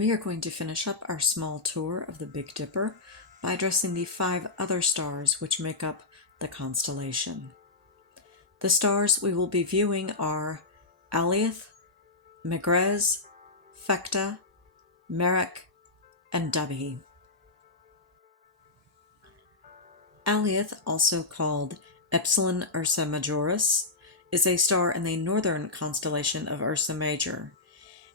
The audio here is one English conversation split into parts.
We are going to finish up our small tour of the Big Dipper by addressing the 5 other stars which make up the constellation. The stars we will be viewing are Alioth, Megrez, Phecta, Merak, and Dubhe. Alioth, also called Epsilon Ursa Majoris, is a star in the northern constellation of Ursa Major.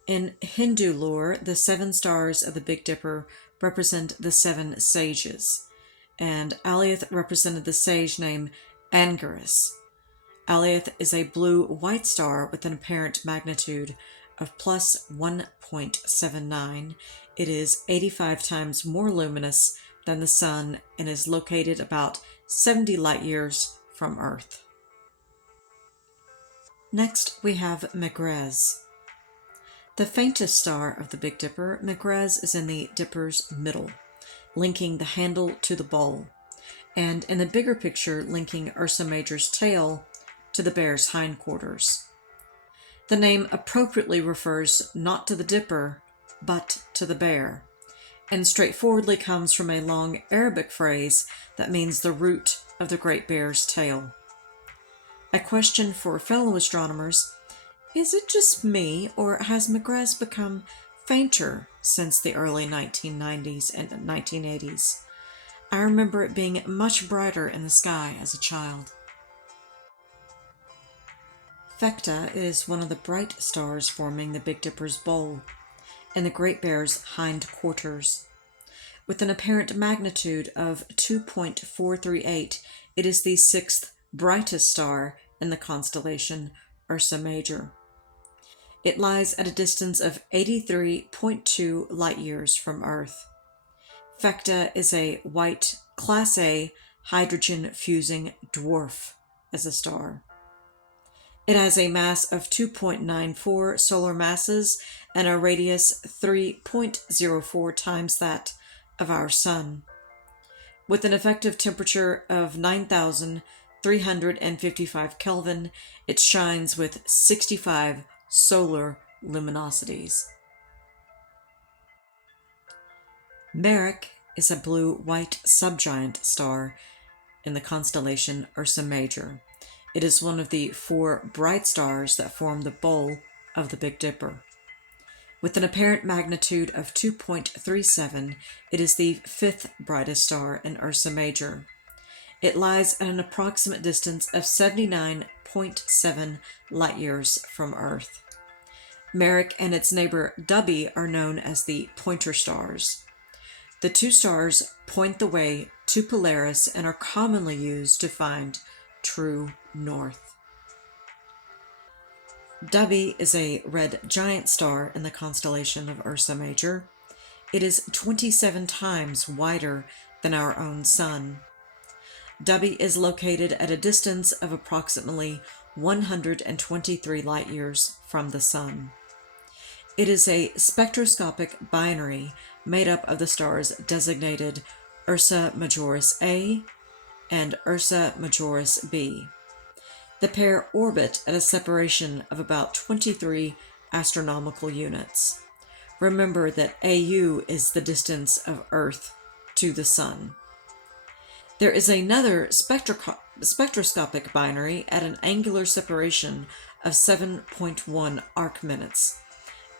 In Hindu lore, the 7 stars of the Big Dipper represent the 7 sages, and Alioth represented the sage named Anguirus. Alioth is a blue-white star with an apparent magnitude of plus 1.79. It is 85 times more luminous than the Sun and is located about 70 light-years from Earth. Next, we have Megrez. The faintest star of the Big Dipper, Megrez is in the Dipper's middle, linking the handle to the bowl, and in the bigger picture linking Ursa Major's tail to the bear's hindquarters. The name appropriately refers not to the Dipper, but to the bear, and straightforwardly comes from a long Arabic phrase that means the root of the great bear's tail. A question for fellow astronomers: is it just me, or has Megrez become fainter since the early 1990s and 1980s? I remember it being much brighter in the sky as a child. Phecta is one of the bright stars forming the Big Dipper's bowl, in the Great Bear's hindquarters. With an apparent magnitude of 2.438, it is the 6th brightest star in the constellation Ursa Major. It lies at a distance of 83.2 light-years from Earth. Phecta is a white, Class A, hydrogen-fusing dwarf as a star. It has a mass of 2.94 solar masses and a radius 3.04 times that of our Sun. With an effective temperature of 9,355 Kelvin, it shines with 65 solar luminosities. Merak is a blue-white subgiant star in the constellation Ursa Major. It is one of the 4 bright stars that form the bowl of the Big Dipper. With an apparent magnitude of 2.37, it is the 5th brightest star in Ursa Major. It lies at an approximate distance of 79.7 light-years from Earth. Merak and its neighbor Dubhe are known as the pointer stars. The 2 stars point the way to Polaris and are commonly used to find true north. Dubhe is a red giant star in the constellation of Ursa Major. It is 27 times wider than our own Sun. Dubhe is located at a distance of approximately 123 light-years from the Sun. It is a spectroscopic binary made up of the stars designated Ursa Majoris A and Ursa Majoris B. The pair orbit at a separation of about 23 astronomical units. Remember that AU is the distance of Earth to the Sun. There is another spectroscopic binary at an angular separation of 7.1 arc minutes.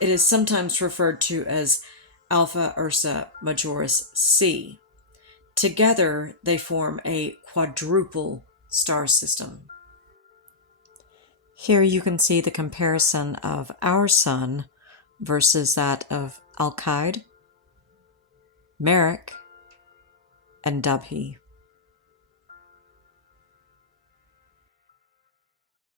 It is sometimes referred to as Alpha Ursa Majoris C. Together, they form a quadruple star system. Here you can see the comparison of our Sun versus that of Alkaid, Merak, and Dubhe.